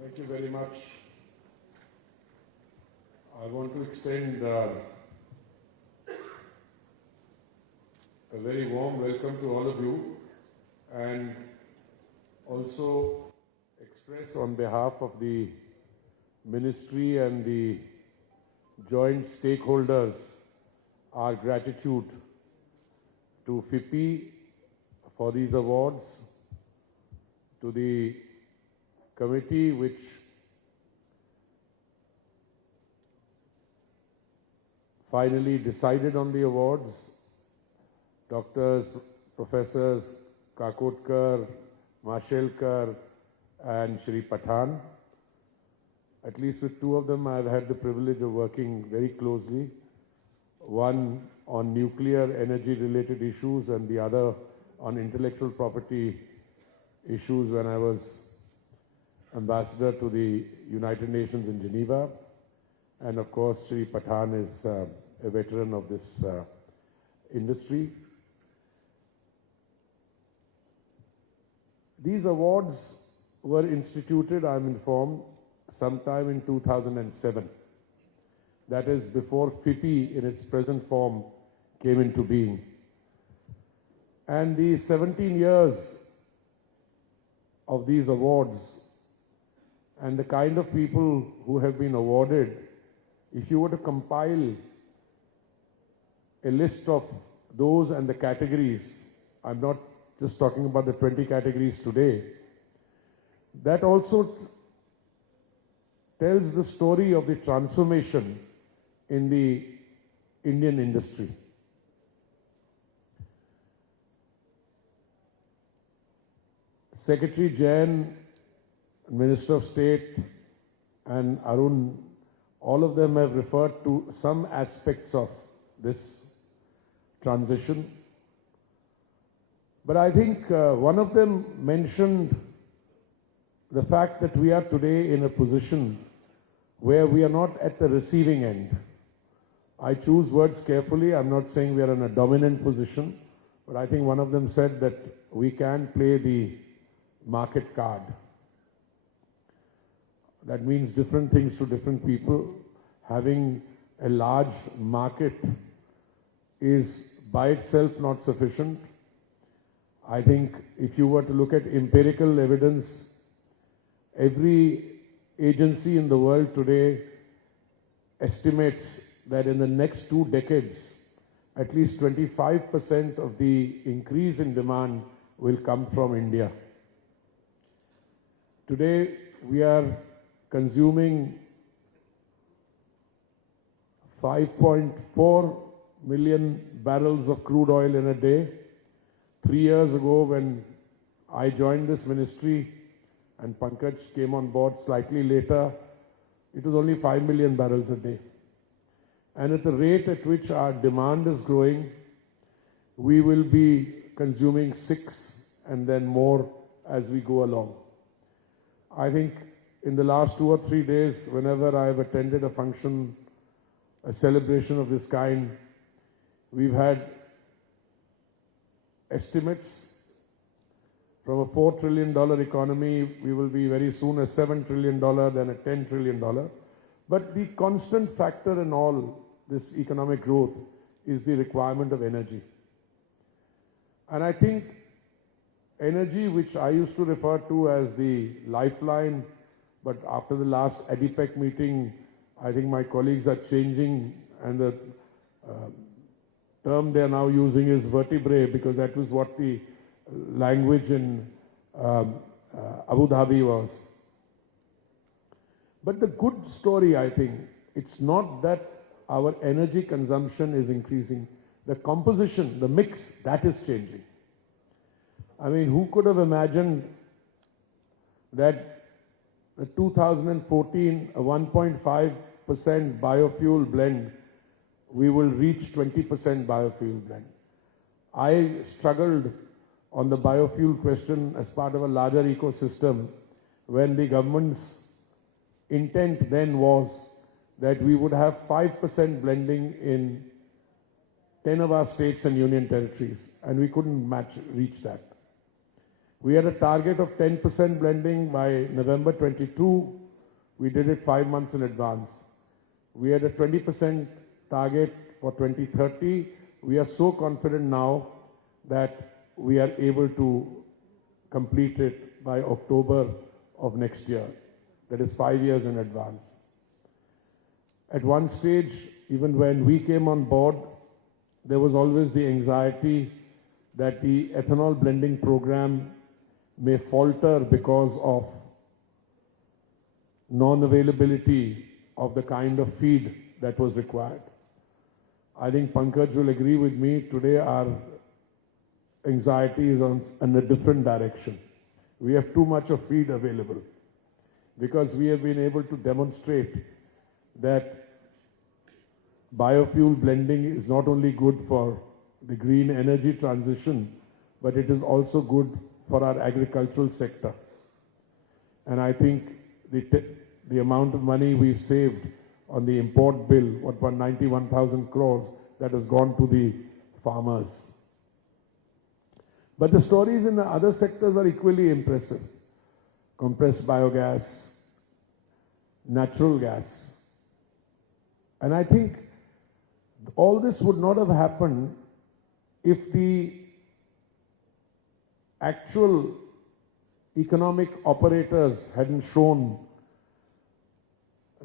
Thank you very much. I want to extend a very warm welcome to all of you and also express on behalf of the Ministry and the joint stakeholders our gratitude to FIPI for these awards, to the committee which finally decided on the awards, doctors, professors Kakotkar, Mashelkar and Shri Pathan. At least with two of them I've had the privilege of working very closely, one on nuclear energy related issues and the other on intellectual property issues when I was ambassador to the United Nations in Geneva. And of course, Shri Pathan is a veteran of this industry. These awards were instituted, I'm informed, sometime in 2007. That is before FIPI in its present form came into being. And the 17 years of these awards and the kind of people who have been awarded, if you were to compile a list of those and the categories, I'm not just talking about the 20 categories today, that also tells the story of the transformation in the Indian industry. Secretary Jain, Minister of State and Arun, all of them have referred to some aspects of this transition. But I think one of them mentioned the fact that we are today in a position where we are not at the receiving end. I choose words carefully. I'm not saying we are in a dominant position, but I think one of them said that we can play the market card. That means different things to different people. Having a large market is by itself not sufficient. I think if you were to look at empirical evidence, every agency in the world today estimates that in the next 2 decades, at least 25% of the increase in demand will come from India. Today, we are consuming 5.4 million barrels of crude oil in a day. 3 years ago, when I joined this ministry and Pankaj came on board slightly later, it was only 5 million barrels a day. And at the rate at which our demand is growing, we will be consuming 6 and then more as we go along. I think in the last 2 or 3 days, whenever I have attended a function, a celebration of this kind, we've had estimates from a $4 trillion economy, we will be very soon a $7 trillion, then a $10 trillion. But the constant factor in all this economic growth is the requirement of energy. And I think energy, which I used to refer to as the lifeline, but after the last ADIPEC meeting, I think my colleagues are changing, and the term they are now using is vertebrae, because that was what the language in Abu Dhabi was. But the good story, I think, it's not that our energy consumption is increasing. The composition, the mix, that is changing. I mean, who could have imagined that the 2014, a 1.5% biofuel blend, we will reach 20% biofuel blend. I struggled on the biofuel question as part of a larger ecosystem when the government's intent then was that we would have 5% blending in 10 of our states and union territories, and we couldn't reach that. We had a target of 10% blending by November 22. We did it 5 months in advance. We had a 20% target for 2030. We are so confident now that we are able to complete it by October of next year. That is 5 years in advance. At one stage, even when we came on board, there was always the anxiety that the ethanol blending program may falter because of non-availability of the kind of feed that was required. I think Pankaj will agree with me, today our anxiety is in a different direction. We have too much of feed available because we have been able to demonstrate that biofuel blending is not only good for the green energy transition, but it is also good for our agricultural sector. And I think the amount of money we've saved on the import bill, what 191,000 crores, that has gone to the farmers. But the stories in the other sectors are equally impressive. Compressed biogas, natural gas. And I think all this would not have happened if the actual economic operators hadn't shown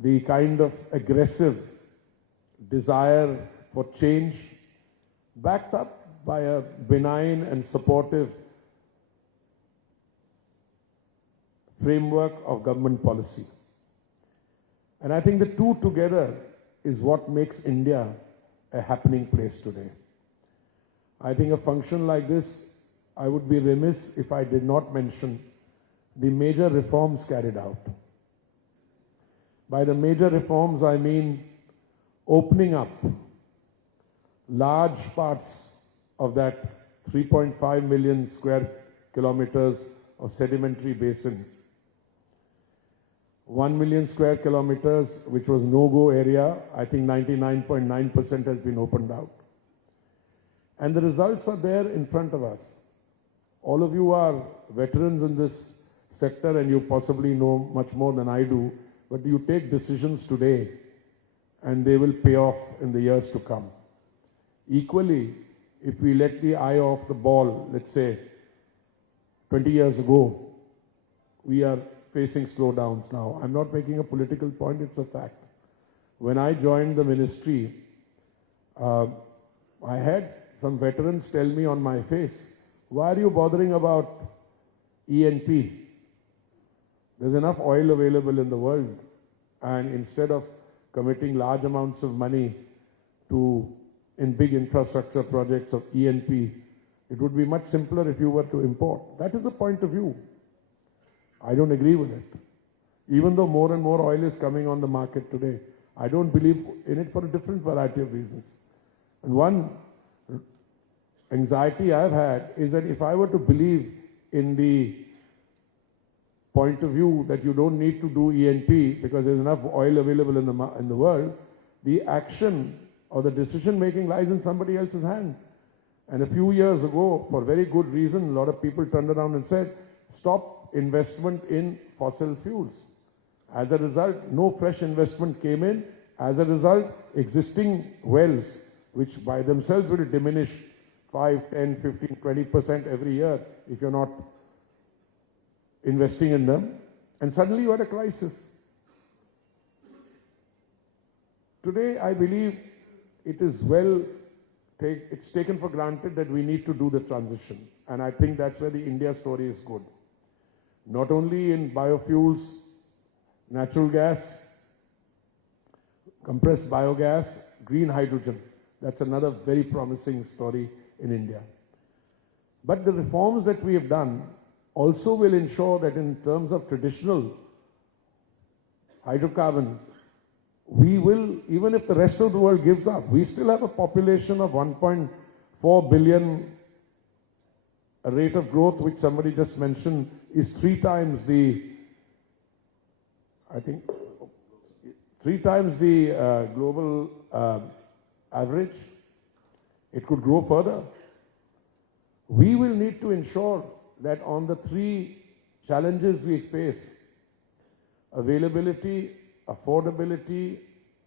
the kind of aggressive desire for change, backed up by a benign and supportive framework of government policy. And I think the two together is what makes India a happening place today. I think a function like this, I would be remiss if I did not mention the major reforms carried out. By the major reforms, I mean opening up large parts of that 3.5 million square kilometers of sedimentary basin. 1 million square kilometers, which was no-go area, I think 99.9% has been opened out. And the results are there in front of us. All of you are veterans in this sector and you possibly know much more than I do, but you take decisions today and they will pay off in the years to come. Equally, if we let the eye off the ball, let's say 20 years ago, we are facing slowdowns now. I'm not making a political point, it's a fact. When I joined the ministry, I had some veterans tell me on my face, why are you bothering about E&P? There's enough oil available in the world, and instead of committing large amounts of money in big infrastructure projects of E&P, it would be much simpler if you were to import. That is a point of view. I don't agree with it. Even though more and more oil is coming on the market today, I don't believe in it for a different variety of reasons. And one anxiety I've had is that if I were to believe in the point of view that you don't need to do E&P because there's enough oil available in the world, the action or the decision making lies in somebody else's hand. And a few years ago, for very good reason, a lot of people turned around and said, stop investment in fossil fuels. As a result, no fresh investment came in. As a result, existing wells, which by themselves will diminish 5, 10, 15, 20% every year if you're not investing in them, and suddenly you had a crisis. Today, I believe it is it's taken for granted that we need to do the transition, and I think that's where the India story is good. Not only in biofuels, natural gas, compressed biogas, green hydrogen. That's another very promising story in India. But the reforms that we have done also will ensure that in terms of traditional hydrocarbons, we will, even if the rest of the world gives up, we still have a population of 1.4 billion. A rate of growth, which somebody just mentioned, is 3 times the, I think, 3 times the global average. It could grow further. We will need to ensure that on the three challenges we face, availability, affordability,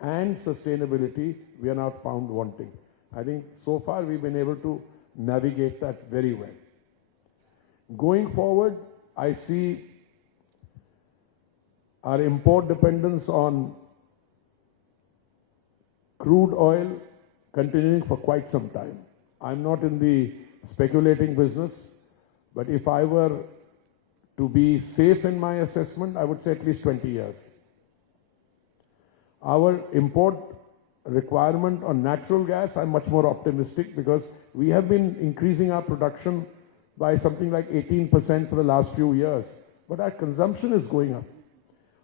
and sustainability, we are not found wanting. I think so far we've been able to navigate that very well. Going forward, I see our import dependence on crude oil continuing for quite some time. I'm not in the speculating business, but if I were to be safe in my assessment, I would say at least 20 years. Our import requirement on natural gas, I'm much more optimistic because we have been increasing our production by something like 18% for the last few years, but our consumption is going up.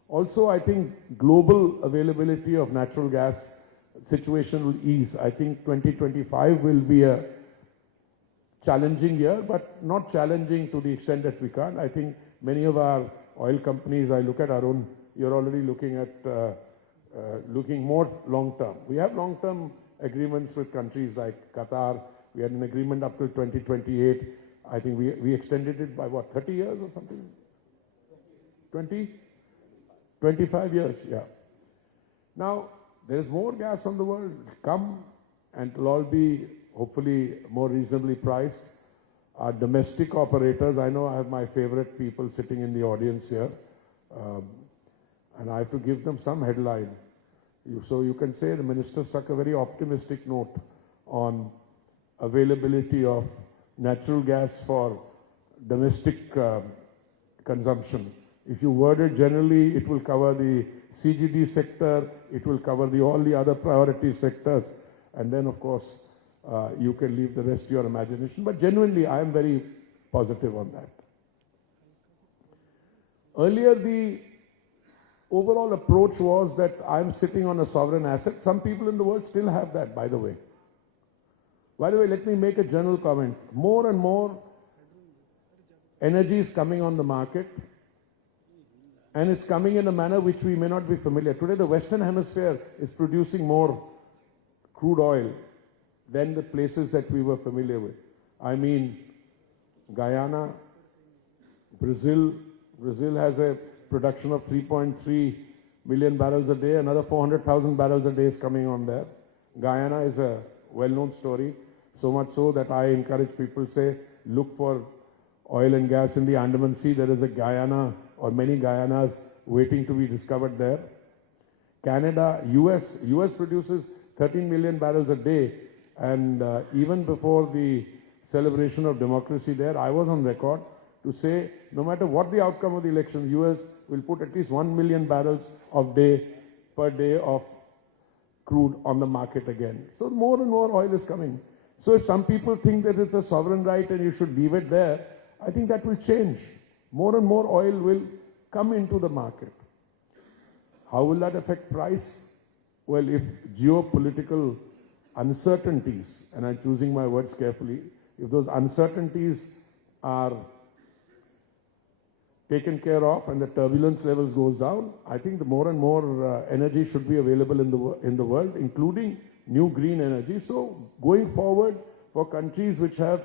Also, I think global availability of natural gas situation will ease. I think 2025 will be a challenging year, but not challenging to the extent that we can't. I think many of our oil companies, I look at our own, you're already looking at looking more long-term. We have long-term agreements with countries like Qatar. We had an agreement up till 2028. I think we extended it by what, 30 years or something? 20? 25 years, yeah. Now, there is more gas on the world. Come, and it will all be hopefully more reasonably priced. Our domestic operators, I know I have my favorite people sitting in the audience here, and I have to give them some headline. So you can say the minister struck a very optimistic note on availability of natural gas for domestic consumption. If you word it generally, it will cover the CGD sector, it will cover all the other priority sectors, and then of course you can leave the rest to your imagination. But genuinely, I am very positive on that. Earlier, the overall approach was that I'm sitting on a sovereign asset. Some people in the world still have that, by the way. By the way, let me make a general comment. More and more energy is coming on the market, and it's coming in a manner which we may not be familiar. Today, the Western Hemisphere is producing more crude oil than the places that we were familiar with. I mean, Guyana, Brazil. Brazil has a production of 3.3 million barrels a day. Another 400,000 barrels a day is coming on there. Guyana is a well-known story, so much so that I encourage people to say, look for oil and gas in the Andaman Sea. There is a Guyana or many Guyanas waiting to be discovered there. Canada, US produces 13 million barrels a day, and even before the celebration of democracy there, I was on record to say no matter what the outcome of the election, US will put at least 1 million barrels per day of crude on the market again. So more and more oil is coming. So if some people think that it's a sovereign right and you should leave it there, I think that will change. More and more oil will come into the market. How will that affect price? Well, if geopolitical uncertainties, and I'm choosing my words carefully, if those uncertainties are taken care of and the turbulence levels goes down, I think the more and more energy should be available in the world, including new green energy. So going forward, for countries which have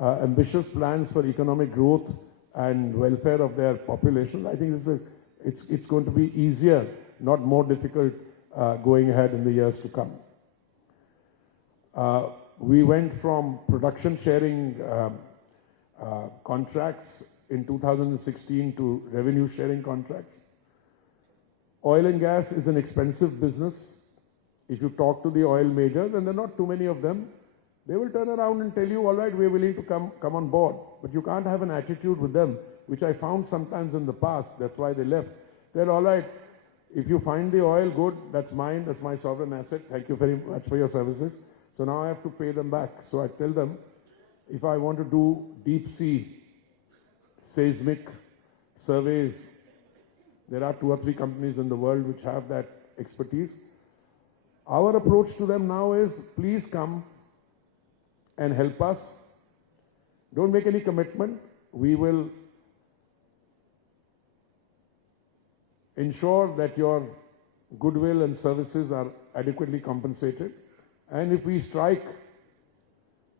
ambitious plans for economic growth and welfare of their population, I think it's going to be easier, not more difficult, going ahead in the years to come. We went from production sharing contracts in 2016 to revenue sharing contracts. Oil and gas is an expensive business. If you talk to the oil majors, and there are not too many of them, they will turn around and tell you, all right, we're willing to come on board. But you can't have an attitude with them, which I found sometimes in the past. That's why they left. They're all right, if you find the oil, good, that's mine, that's my sovereign asset. Thank you very much for your services. So now I have to pay them back. So I tell them, if I want to do deep sea seismic surveys, there are 2 or 3 companies in the world which have that expertise. Our approach to them now is, please come and help us. Don't make any commitment. We will ensure that your goodwill and services are adequately compensated. And if we strike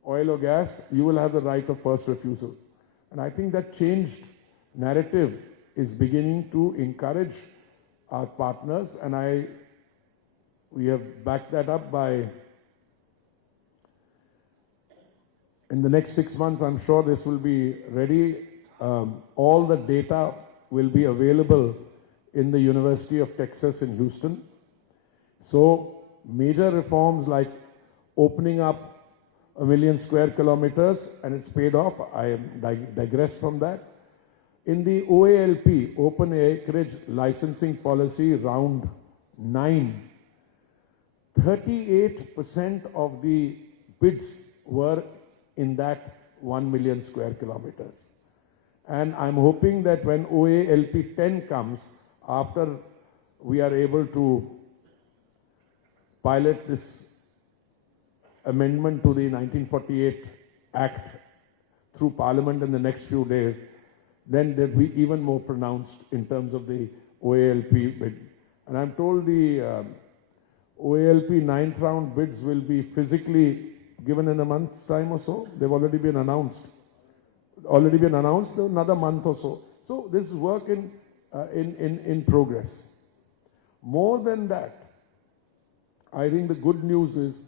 oil or gas, you will have the right of first refusal. And I think that changed narrative is beginning to encourage our partners, and we have backed that up by, in the next 6 months, I'm sure this will be ready. All the data will be available in the University of Texas in Houston. So major reforms like opening up 1 million square kilometers, and it's paid off. I digress from that. In the OALP, Open Acreage Licensing Policy Round 9, 38% of the bids were in that 1 million square kilometers. And I'm hoping that when OALP 10 comes, after we are able to pilot this amendment to the 1948 Act through Parliament in the next few days, then there'll be even more pronounced in terms of the OALP bid. And I'm told the OALP 9th round bids will be physically given in a month's time or so. They've already been announced. Another month or so. So this is work in progress. More than that, I think the good news is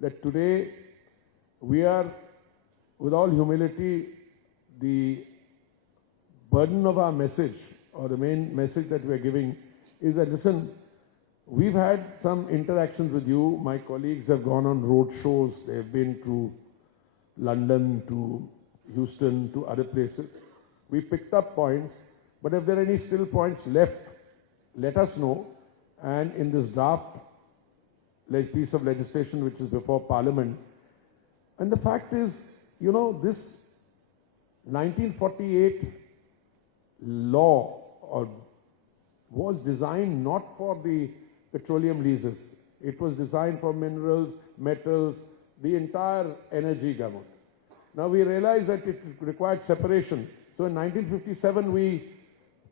that today we are, with all humility, the burden of our message, or the main message that we are giving, is that, listen, we've had some interactions with you. My colleagues have gone on road shows. They've been to London, to Houston, to other places. We picked up points, but if there are any still points left, let us know. And in this draft piece of legislation which is before Parliament, and the fact is, you know, this 1948 law was designed not for the petroleum leases. It was designed for minerals, metals, the entire energy gamut. Now we realize that it required separation. So in 1957 we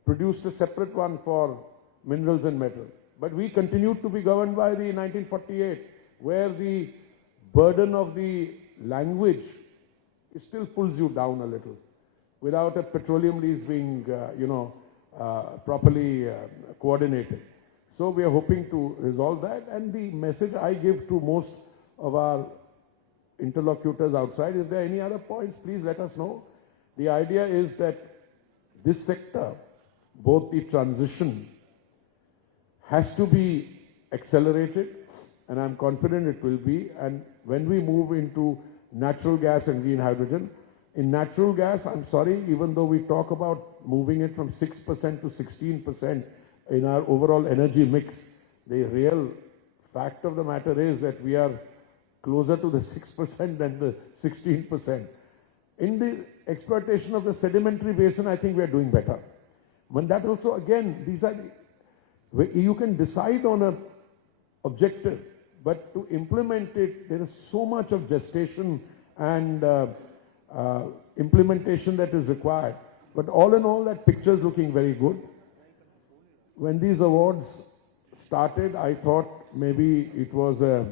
produced a separate one for minerals and metals. But we continued to be governed by the 1948, where the burden of the language, it still pulls you down a little, without a petroleum lease being, properly coordinated. So we are hoping to resolve that. And the message I give to most of our interlocutors outside, if there are any other points, please let us know. The idea is that this sector, both the transition, has to be accelerated, and I'm confident it will be. And when we move into natural gas and green hydrogen, in natural gas, I'm sorry, even though we talk about moving it from 6% to 16% in our overall energy mix, the real fact of the matter is that we are closer to the 6% than the 16%. In the exploitation of the sedimentary basin, I think we are doing better. But that also, again, these are you can decide on an objective, but to implement it, there is so much of gestation and implementation that is required. But all in all, that picture is looking very good. When these awards started, I thought maybe it was a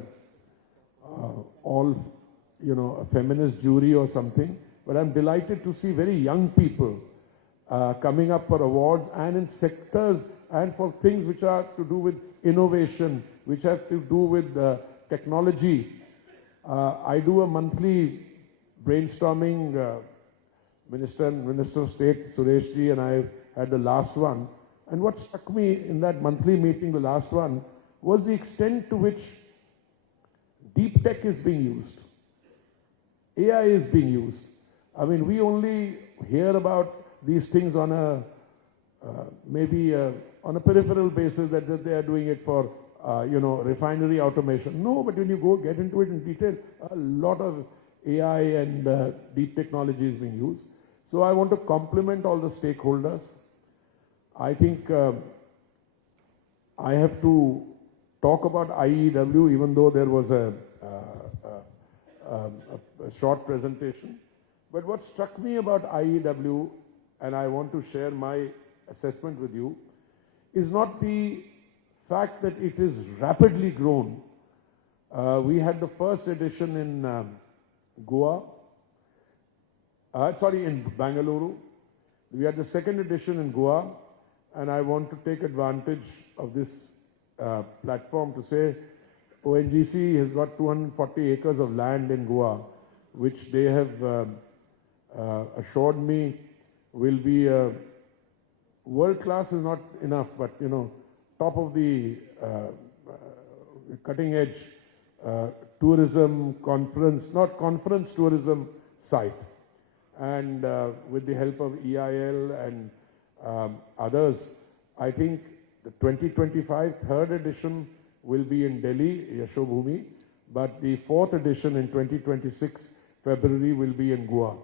feminist jury or something. But I'm delighted to see very young people coming up for awards, and in sectors and for things which are to do with innovation, which have to do with technology. I do a monthly brainstorming. Minister of State Suresh Ji and I had the last one. And what struck me in that monthly meeting, the last one, was the extent to which deep tech is being used. AI is being used. I mean, we only hear about these things on a on a peripheral basis, that they are doing it for refinery automation. No, but when you get into it in detail, a lot of AI and deep technology is being used. So I want to compliment all the stakeholders. I think I have to talk about IEW, even though there was a short presentation. But what struck me about IEW, and I want to share my assessment with you, is not the fact that it is rapidly grown. We had the first edition in Goa. in Bangalore. We had the second edition in Goa, and I want to take advantage of this platform to say ONGC has got 240 acres of land in Goa, which they have assured me will be world class is not enough, but top of the cutting edge tourism conference, not conference tourism site. And with the help of EIL and others, I think the 2025 third edition will be in Delhi, Yashobhumi, but the fourth edition in 2026 February will be in Goa.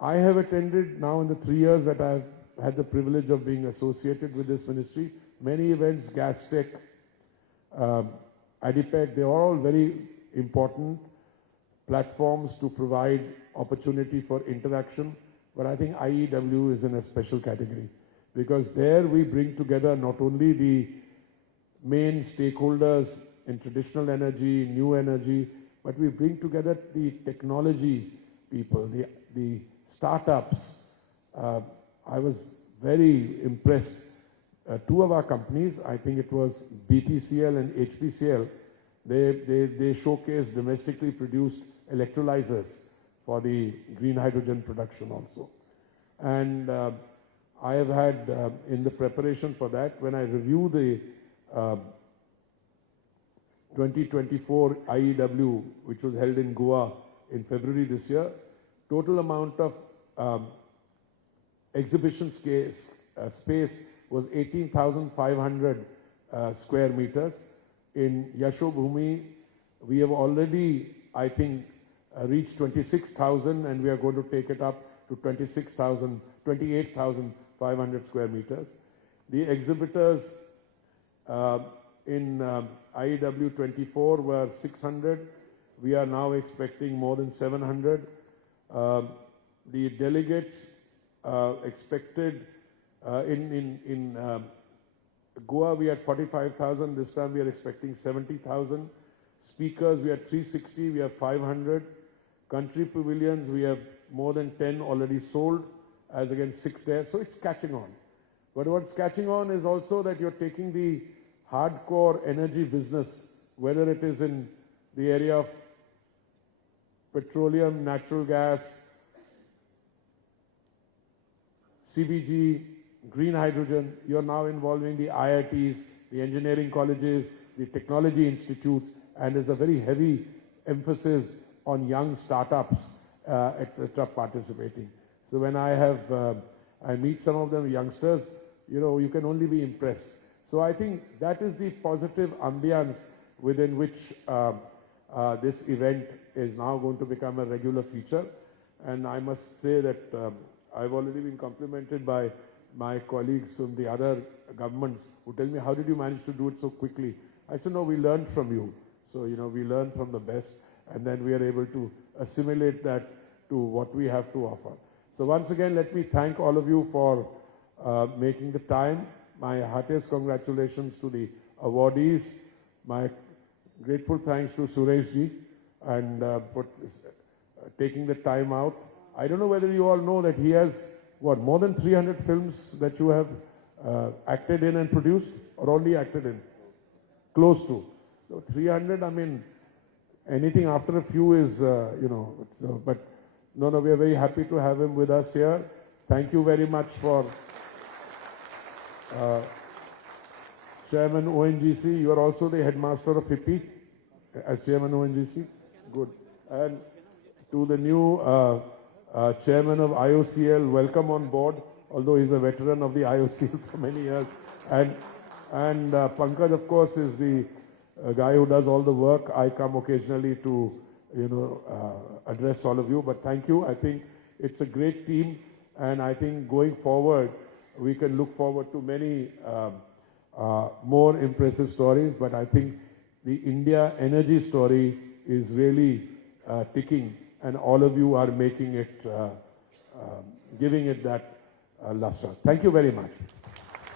I have attended now in the 3 years that I've had the privilege of being associated with this ministry, many events, GasTech, ADIPEC, they are all very important platforms to provide opportunity for interaction. But I think IEW is in a special category because there we bring together not only the main stakeholders in traditional energy, new energy, but we bring together the technology people, the startups. I was very impressed. Two of our companies, I think it was BPCL and HPCL, they showcased domestically produced electrolyzers for the green hydrogen production also. And I have had, in the preparation for that, when I review the 2024 IEW, which was held in Goa in February this year, total amount of exhibition space was 18,500 square meters. In Yashobhumi, we have already, I think, reached 26,000, and we are going to take it up to 28,500 square meters. The exhibitors in IEW 24 were 600. We are now expecting more than 700. The delegates expected in Goa we had 45,000. This time we are expecting 70,000. Speakers we had 360. We have 500. Country pavilions we have more than 10 already sold, as against 6 there. So it's catching on. But what's catching on is also that you're taking the hardcore energy business, whether it is in the area of petroleum, natural gas, CBG, green hydrogen. You're now involving the IITs, the engineering colleges, the technology institutes, and there's a very heavy emphasis on young startups, etc. participating. So when I meet some of them youngsters, you can only be impressed. So I think that is the positive ambience within which this event is now going to become a regular feature. And I must say that I've already been complimented by my colleagues from the other governments who tell me, how did you manage to do it so quickly? I said, no, we learned from you. So, we learned from the best, and then we are able to assimilate that to what we have to offer. So once again, let me thank all of you for making the time. My heartiest congratulations to the awardees. My grateful thanks to Suresh ji and for taking the time out. I don't know whether you all know that he has, more than 300 films that you have acted in and produced, or only acted in? Close to. So 300, I mean, anything after a few is, but no, we are very happy to have him with us here. Thank you very much for Chairman ONGC. You are also the headmaster of FIPI as Chairman ONGC. Good. And to the new Chairman of IOCL, welcome on board, although he's a veteran of the IOCL for many years. And Pankaj, of course, is the guy who does all the work. I come occasionally to, address all of you. But thank you. I think it's a great team. And I think going forward, we can look forward to many more impressive stories. But I think the India energy story is really ticking. And all of you are making it, giving it that luster. Thank you very much.